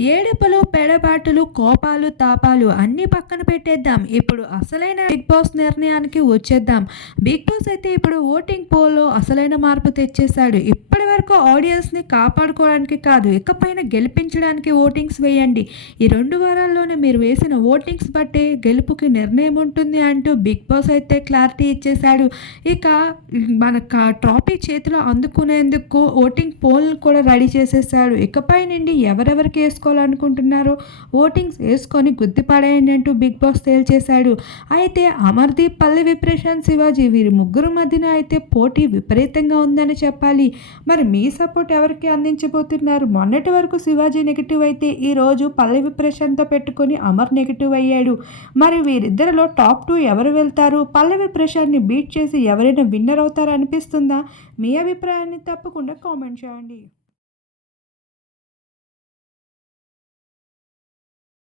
ఏడుపులు పెడబాటులు కోపాలు తాపాలు అన్నీ పక్కన పెట్టేద్దాం. ఇప్పుడు అసలైన బిగ్ బాస్ నిర్ణయానికి వచ్చేద్దాం. బిగ్ బాస్ అయితే ఇప్పుడు ఓటింగ్ పోల్లో అసలైన మార్పు తెచ్చేశాడు. ఇప్పటి వరకు ఆడియన్స్ని కాపాడుకోవడానికి కాదు ఇకపైన గెలిపించడానికి ఓటింగ్స్ వేయండి. ఈ రెండు వారాల్లోనే మీరు వేసిన ఓటింగ్స్ బట్టి గెలుపుకి నిర్ణయం ఉంటుంది అంటూ బిగ్ బాస్ అయితే క్లారిటీ ఇచ్చేశాడు. ఇక మన ట్రాఫీ చేతిలో అందుకునేందుకు ఓటింగ్ పోల్ కూడా రెడీ చేసేసాడు ఇకపై నుండి ఎవరెవరికి వేసుకోవాలనుకుంటున్నారో ఓటింగ్స్ వేసుకొని గుద్దిపడేయండి అంటూ బిగ్ బాస్ తేల్చేశాడు. అయితే అమర్దీప్ పల్లె విప్రేషన్ శివాజీ వీరి ముగ్గురు మధ్యన అయితే పోటీ విపరీతంగా ఉందని చెప్పాలి. మరి మీ సపోర్ట్ ఎవరికి అందించబోతున్నారు? మొన్నటి వరకు శివాజీ నెగిటివ్ అయితే ఈరోజు పల్లవి విప్రేషన్తో పెట్టుకొని అమర్ నెగిటివ్ అయ్యాడు. మరి వీరిద్దరిలో టాప్ టూ ఎవరు వెళ్తారు? పల్లవి ప్రశాంత్ని బీట్ చేసి ఎవరైనా విన్నర్ అవుతారు అనిపిస్తుందా? మీ అభిప్రాయాన్ని తప్పకుండా కామెంట్ చేయండి.